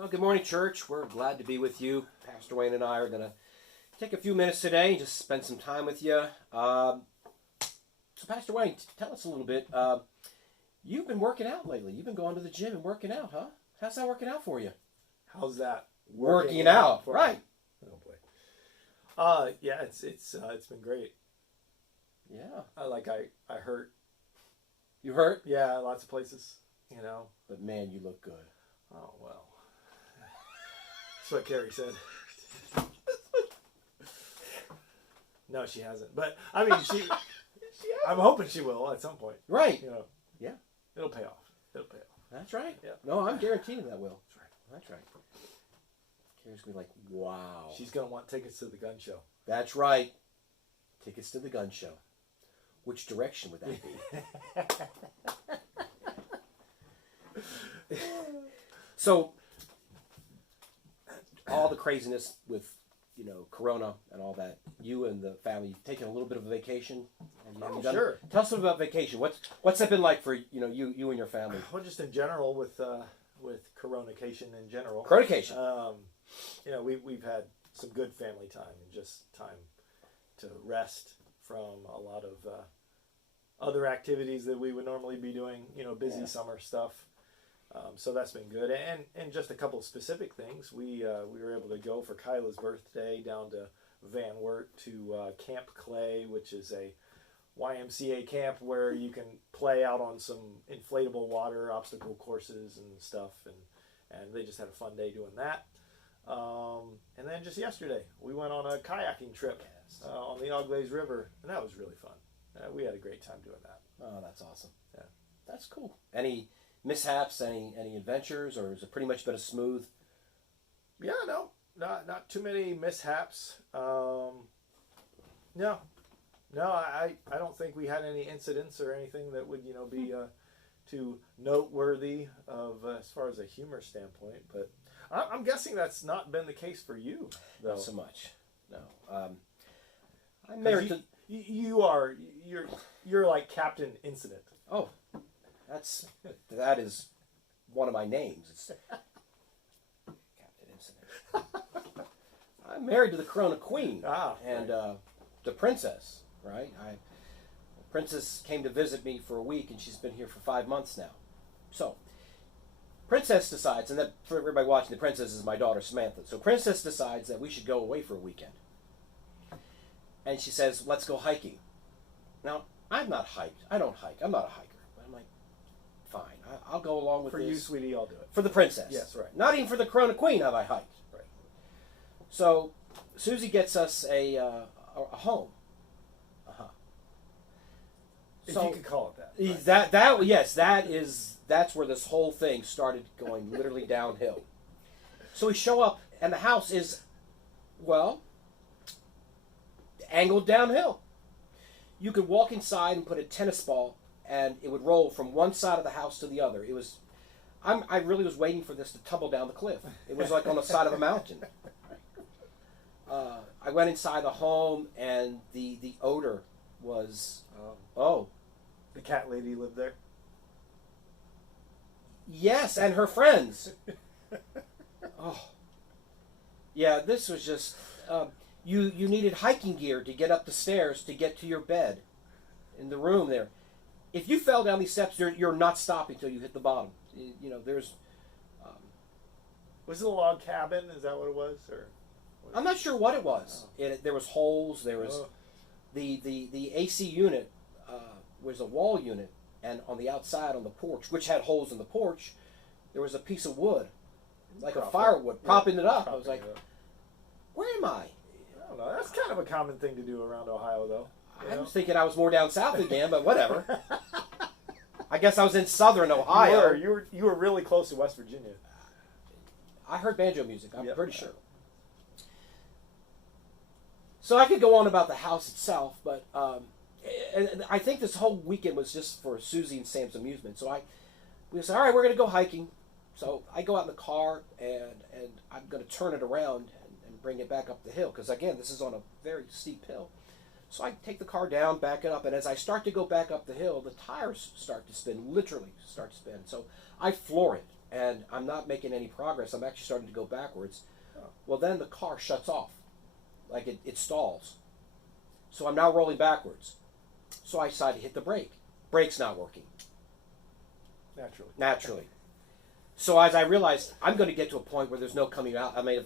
Well, good morning, church. We're glad to be with you. Pastor Wayne and I are going to take a few minutes today and just spend some time with you. So, Pastor Wayne, tell us a little bit. You've been working out lately. You've been going to the gym and working out, huh? How's that working out for you? How's that? Working out, right? Oh boy. Yeah, it's been great. Yeah. I hurt. You hurt? Yeah, lots of places. But man, you look good. Oh well. That's what Carrie said. No, she hasn't. But I mean, she. I'm hoping she will at some point. Right. Yeah. It'll pay off. That's right. Yeah. No, I'm guaranteeing that will. That's right. Carrie's gonna be like, wow. She's gonna want tickets to the gun show. That's right. Tickets to the gun show. Which direction would that be? So, all the craziness with, Corona and all that, you and the family, you've taken a little bit of a vacation. Sure. Tell us about vacation. What's that been like for, you and your family? Well, just in general with Coronication in general. Coronication. We've had some good family time and just time to rest from a lot of other activities that we would normally be doing, busy summer stuff. So that's been good. And just a couple of specific things. We were able to go for Kyla's birthday down to Van Wert to Camp Clay, which is a YMCA camp where you can play out on some inflatable water obstacle courses and stuff. And they just had a fun day doing that. And then just yesterday, we went on a kayaking trip on the Auglaize River, and that was really fun. We had a great time doing that. Oh, that's awesome. Yeah. That's cool. Any mishaps, any adventures, or has it pretty much been a smooth? Yeah, no, not too many mishaps. No, I don't think we had any incidents or anything that would be too noteworthy of as far as a humor standpoint. But I'm guessing that's not been the case for you, though. Not so much. No. I'm married to. You're like Captain Incident. Oh, that is one of my names. It's Captain Incident. I'm married to the Corona Queen and the princess. Right. The princess came to visit me for a week, and she's been here for 5 months now. So, princess decides, and that for everybody watching, the princess is my daughter Samantha. So, princess decides that we should go away for a weekend. And she says, let's go hiking. Now, I've not hiked. I don't hike. I'm not a hiker. But I'm like, fine. I'll go along with this. For you, sweetie, I'll do it. For the princess. Yes, right. Not even for the Corona Queen have I hiked. Right. So, Susie gets us a home. If you could call it that. Right. That's where this whole thing started going literally downhill. So we show up, and the house is, angled downhill. You could walk inside and put a tennis ball, and it would roll from one side of the house to the other. I really was waiting for this to tumble down the cliff. It was like on the side of a mountain. I went inside the home, and the odor was, The cat lady lived there? Yes, and her friends. Yeah, this was just... You needed hiking gear to get up the stairs to get to your bed in the room there. If you fell down these steps, you're not stopping until you hit the bottom. There's... Was it a log cabin? Is that what it was? Or I'm not sure what it was. There was holes. There was... The AC unit was a wall unit, and on the outside on the porch, which had holes in the porch, there was a piece of wood, like a firewood, propping it up. I was like, where am I? I don't know. That's kind of a common thing to do around Ohio, though. I was thinking I was more down south again, but whatever. I guess I was in southern Ohio. You were really close to West Virginia. I heard banjo music, I'm pretty sure. So I could go on about the house itself, but and I think this whole weekend was just for Susie and Sam's amusement. So we said, all right, we're going to go hiking. So I go out in the car, and I'm going to turn it around and bring it back up the hill. Because, again, this is on a very steep hill. So I take the car down, back it up, and as I start to go back up the hill, the tires start to spin, literally start to spin. So I floor it. and I'm not making any progress. I'm actually starting to go backwards. Oh. Well, then the car shuts off. Like it stalls. So I'm now rolling backwards. So I decide to hit the brake. Brake's not working. Naturally. So as I realized, I'm going to get to a point where there's no coming out. I mean,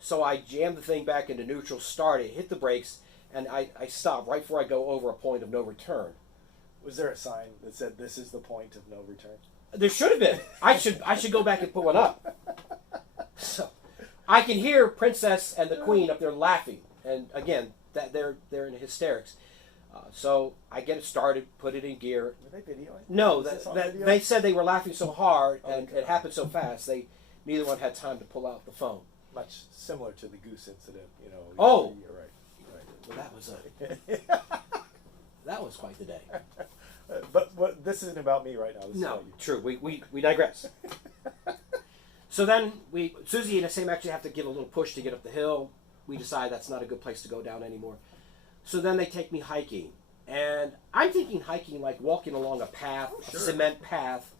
so I jammed the thing back into neutral, started, hit the brakes, and I stopped right before I go over a point of no return. Was there a sign that said, "This is the point of no return"? There should have been. I should go back and put one up. So I can hear Princess and the Queen up there laughing, and again, that they're in hysterics. So I get it started, put it in gear. Were they videoing? No, they said they were laughing so hard and Okay. it happened so fast. Neither one had time to pull out the phone. Much similar to the goose incident, you know. Oh. You're right. Well, that was quite the day. But this isn't about me right now. This is No, about you. true. We digress. So then Susie and Sam actually have to give a little push to get up the hill. We decide that's not a good place to go down anymore. So then they take me hiking. And I'm thinking hiking like walking along a path, Sure. a cement path,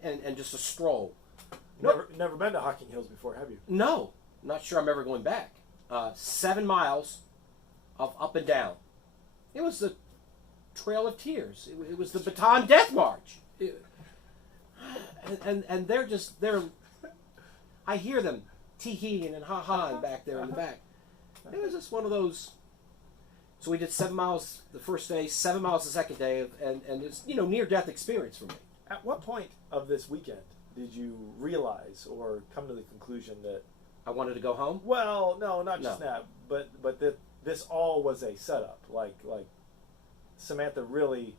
and just a stroll. Never been to Hocking Hills before, have you? No, not sure I'm ever going back. 7 miles of up and down. It was the Trail of Tears. It was the Baton Death March. And they're I hear them tee-heeing and ha-haing back there in the back. It was just one of those. So we did 7 miles the first day, 7 miles the second day, and it's near-death experience for me. At what point of this weekend did you realize or come to the conclusion that, I wanted to go home. well, no, not just No. that, but that this all was a setup? Like Samantha really,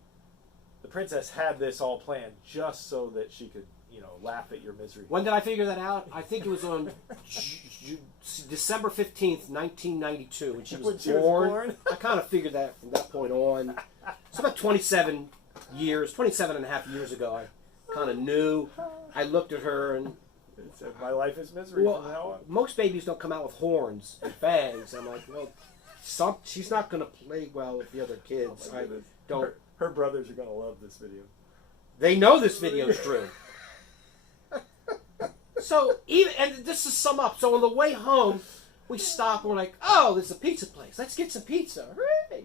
the princess had this all planned just so that she could, laugh at your misery. When did I figure that out? I think it was on December 15th, 1992, when she was born. I kind of figured that from that point on. So about 27 and a half years ago, I kind of knew. I looked at her and... It said, my life is misery from now on. Most babies don't come out with horns and fangs. I'm like, well, she's not going to play well with the other kids. Oh my I goodness. don't... Her brothers are going to love this video. They know this video is true. So, and just to sum up, so on the way home, we stop and we're like, oh, there's a pizza place. Let's get some pizza. Hooray!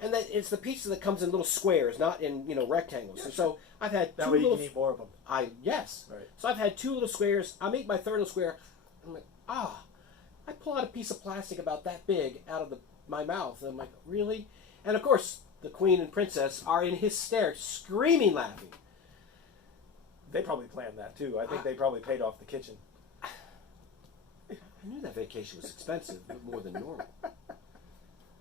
And it's the pizza that comes in little squares, not in, rectangles. And so I've had That two way you little... can eat more of them. Yes. Right. So I've had 2 little squares. I'm eating my 3rd little square. I'm like, I pull out a piece of plastic about that big out of my mouth. And I'm like, really? And of course, the Queen and Princess are in hysterics, screaming, laughing. They probably planned that too. I think they probably paid off the kitchen. I knew that vacation was expensive, but more than normal.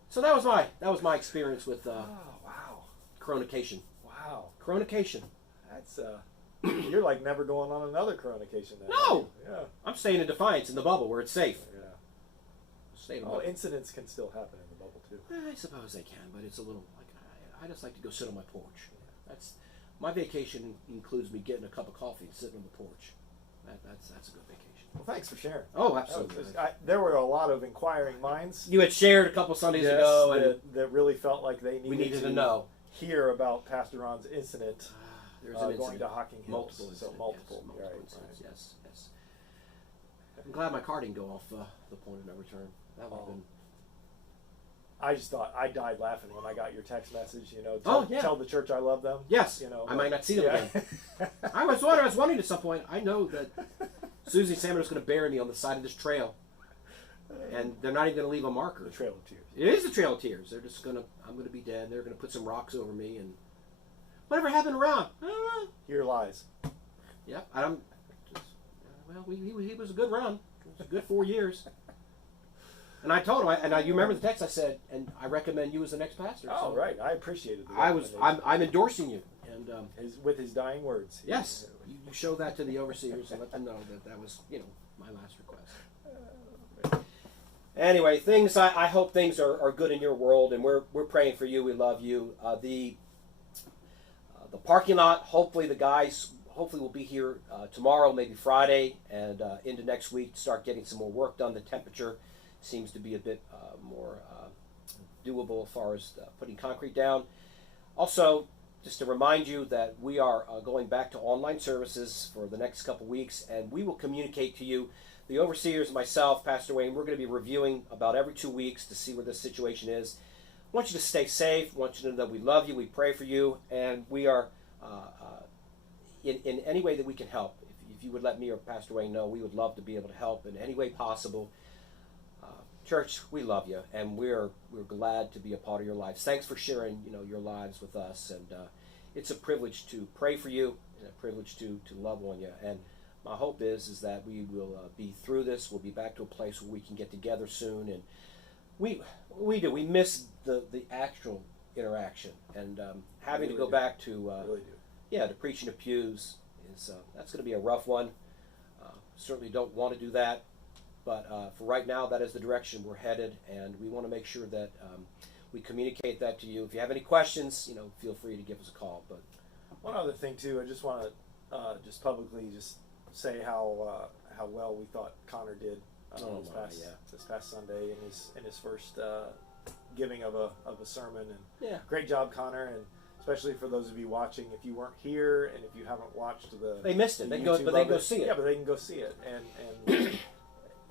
So that was my experience with Oh, wow. Coronication. Wow. Coronication. That's you're like never going on another Coronication then. No. Yeah. I'm staying in Defiance in the bubble where it's safe. Yeah. Stay in the Well, bubble. incidents can still happen in the bubble too. I suppose they can, but it's a little like I just like to go sit on my porch. That's my vacation includes me getting a cup of coffee and sitting on the porch. That's a good vacation. Well, thanks for sharing. Oh, absolutely. There were a lot of inquiring minds. You had shared a couple Sundays ago, and that really felt like we needed to know. Hear about Pastor Ron's incident. There's an going incident. to Hocking Hills. Multiple So incidents. multiple. Yes, Right, incidents. Yes. I'm glad my car didn't go off the point of no return. That would have been... I just thought I died laughing when I got your text message. Tell the church I love them. Yes. I might not see them again. I was wondering at some point. I know that Susie and Sam are just going to bury me on the side of this trail, and they're not even going to leave a marker. The Trail of Tears. It is the Trail of Tears. They're just going to. I'm going to be dead. They're going to put some rocks over me, and whatever happened around. Here lies. Yep. I'm just, well, he was a good run. It was a good 4 years. And I told him, you remember the text I said, and I recommend you as the next pastor. Oh, so right. I appreciated the I'm endorsing you. And with his dying words. Yes, you show that to the overseers and let them know that was, my last request. Anyway, I hope things are good in your world, and we're praying for you. We love you. The parking lot, hopefully the guys will be here tomorrow, maybe Friday, and into next week to start getting some more work done. The temperature seems to be a bit more doable as far as putting concrete down. Also, just to remind you that we are going back to online services for the next couple weeks, and we will communicate to you. The overseers, myself, Pastor Wayne, we're going to be reviewing about every 2 weeks to see where this situation is. I want you to stay safe. I want you to know that we love you, we pray for you, and we are in any way that we can help. If you would let me or Pastor Wayne know, we would love to be able to help in any way possible. Church, we love you, and we're glad to be a part of your lives. Thanks for sharing, your lives with us, and it's a privilege to pray for you, and a privilege to love on you. And my hope is that we will be through this. We'll be back to a place where we can get together soon, and we miss the actual interaction, and having to go back to to preaching to pews is that's going to be a rough one. Certainly don't want to do that. But for right now, that is the direction we're headed, and we want to make sure that we communicate that to you. If you have any questions, feel free to give us a call. But one other thing too, I just want to just publicly just say how well we thought Connor did this past Sunday in his first giving of a sermon. And great job, Connor, and especially for those of you watching, if you weren't here and if you haven't watched they missed it. They can go see it. Yeah, but they can go see it and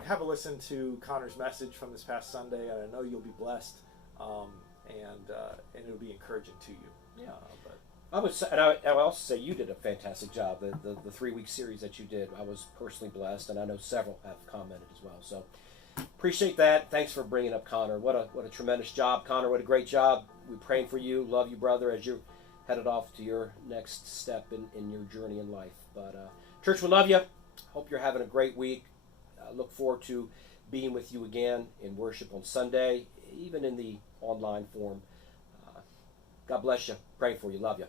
have a listen to Connor's message from this past Sunday, and I know you'll be blessed, and it'll be encouraging to you. Yeah, but I would say, and I would also say you did a fantastic job. The 3-week series that you did, I was personally blessed, and I know several have commented as well. So appreciate that. Thanks for bringing up Connor. What a tremendous job, Connor. What a great job. We're praying for you. Love you, brother, as you're headed off to your next step in your journey in life. But church, we love you. Hope you're having a great week. Look forward to being with you again in worship on Sunday, even in the online form. God bless you. Pray for you. Love you.